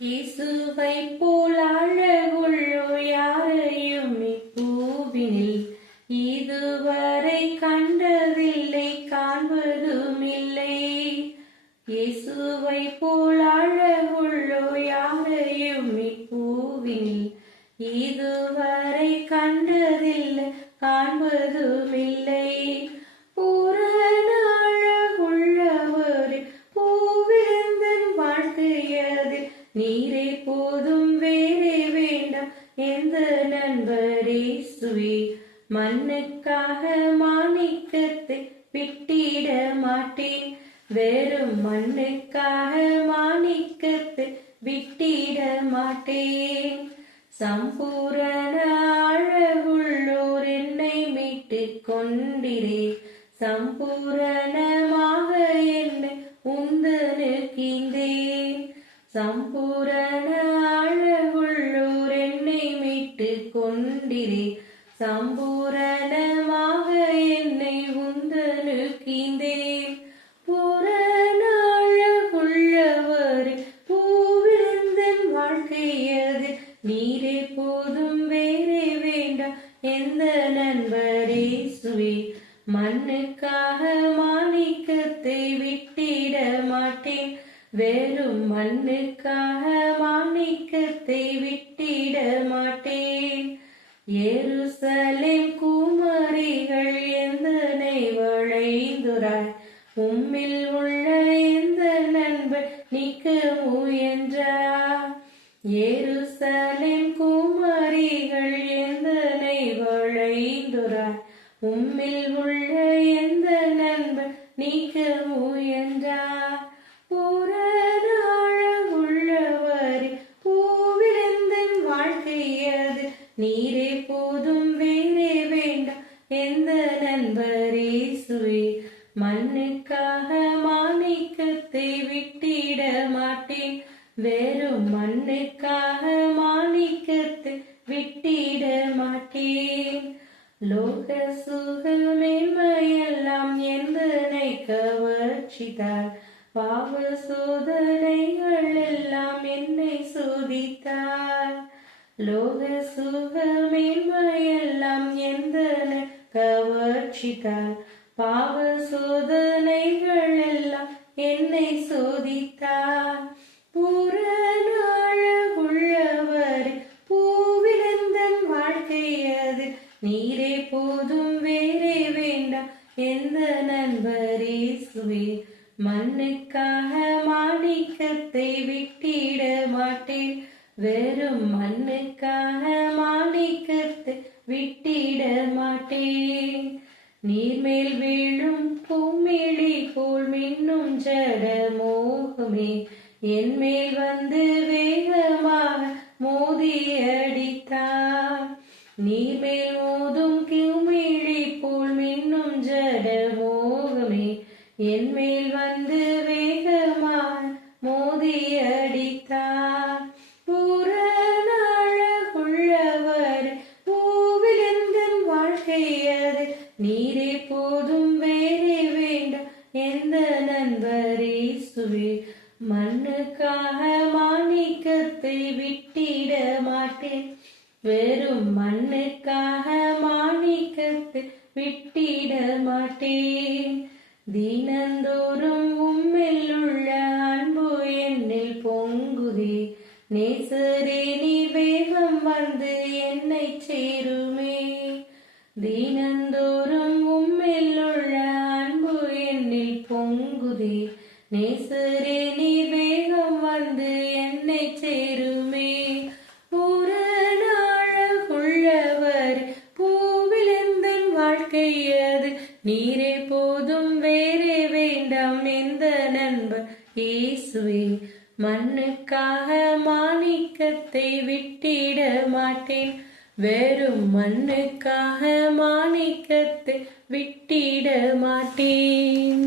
இயேசுவை போல் அழகுள்ளோர் யாரையும் இப்பூவினில் இதுவரை கண்டதில்லை, காண்பதுமில்லை. இயேசுவை போல் அழகுள்ளோர் யாரையும் இப்பூவினில் இதுவரை கண்டதில்லை, காண்பதுமில்லை. பூரண அழகுள்ளவர் பூவிருந்தன் வாழ்க்கையதில் நீரே போதும், வேறே வேண்டாம் எந்த நண்பர் இயேசுவே. மண்ணுக்காக மாணிக்கத்தை விட்டிட மாட்டேன், வெறும் மண்ணுக்காக மாணிக்கத்தை விட்டிட மாட்டேன். சம்பூரண அழகுள்ளோர் என்னை மீட்டுக் கொண்டிரே, சம்பூரணமாக என்னை உந்தனுக்கின்றேன். சம்பூரண அழகுள்ளோர் என்னை மீட்டுக் கொண்டிரே, சம்பூரணமாக என்னை உந்தனுக்கின்றேன். பூரண அழகுள்ளவர் பூவிருந்தன் வாழ்க்கையது நீரே போதும், வேறே வேண்டாம் எந்த நண்பர் இயேசுவே. மண்ணுக்காக மாணிக்கத்தை விட்டிட மாட்டேன், வெறும் மண்ணுக்காக மாணிக்கத்தை விட்டிட மாட்டேன். எருசலேம் குமரிகள் எந்தனை வளைந்துராய், உம்மில் உள்ள எந்த நண்பர் நீக்க முயன்றார். எருசலேம் குமரிகள் எந்தனை வளைந்துராய், உம்மில் உள்ள எந்த நண்பர் நீக்க முயன்றார். பூரண அழகுள்ளவர் பூவிருந்தன் வாழ்க்கையது நீரே போதும், வேறே வேண்டாம் எந்த நண்பர் இயேசுவே. மண்ணுக்காக மாணிக்கத்தை விட்டிட மாட்டேன், வெறும் மண்ணுக்காக மாணிக்கத்தை விட்டிட மாட்டேன். லோக சுக மேன்மையெல்லாம் எந்தனை கவர்ச்சித்தார், பாவ சோதனைகள் எல்லாம் என்னை சோதித்தார். லோக சுக மேன்மையெல்லாம் எந்தனை கவர்ச்சித்தார், பாவ சோதனைகள் எல்லாம் என்னை சோதித்தார். பூரண அழகுள்ளவர் பூவிருந்தன் வாழ்க்கையது நீரே போதும், வேறே வேண்டாம் எந்த நண்பர் இயேசுவே. மண்ணுக்காக மாணிக்கத்தை விட்டிட மாட்டேன், வெறும் மண்ணுக்காக மாணிக்கத்தை விட்டிட மாட்டேன். நீர்மேல் வீழும் பூமிழி போல் மின்னும் ஜட மோகமே என்மேல் வந்து வேகமாக மோதி அடித்தார். நீர்மேல் மோதும் குமிழி போல் மின்னும் ஜட மோகமே என்மேல் வந்து வேகமாக மோதி அடித்தார். பூரண அழகுள்ளவர் பூவிருந்தன் வாழ்க்கையது நீரே போதும், வேறே வேண்டாம் எந்த நண்பர் இயேசுவே. மண்ணுக்காக மாணிக்கத்தை விட்டிட மாட்டேன், வெறும் மண்ணுக்காக மாணிக்கத்தை விட்டிட மாட்டேன். தினந்தோறும் உம்மில் உள்ள அன்பு என்னில் பொங்குதே, நேசரே நீ வேகம் வந்து என்னை சேருமே. தினந்தோறும் உம்மில் உள்ள அன்பு என்னில் பொங்குதே, நேசரே நீ வேகம் வந்து என்னை சேருமே. பூரண அழகுள்ளவர் பூவிருந்தன் வாழ்க்கையது நீரே போதும், வேறே வேண்டாம் எந்த நண்பர் இயேசுவே. மண்ணுக்காக மாணிக்கத்தை விட்டிட மாட்டேன், வெறும் மண்ணுக்காக மாணிக்கத்தை விட்டிட மாட்டேன்.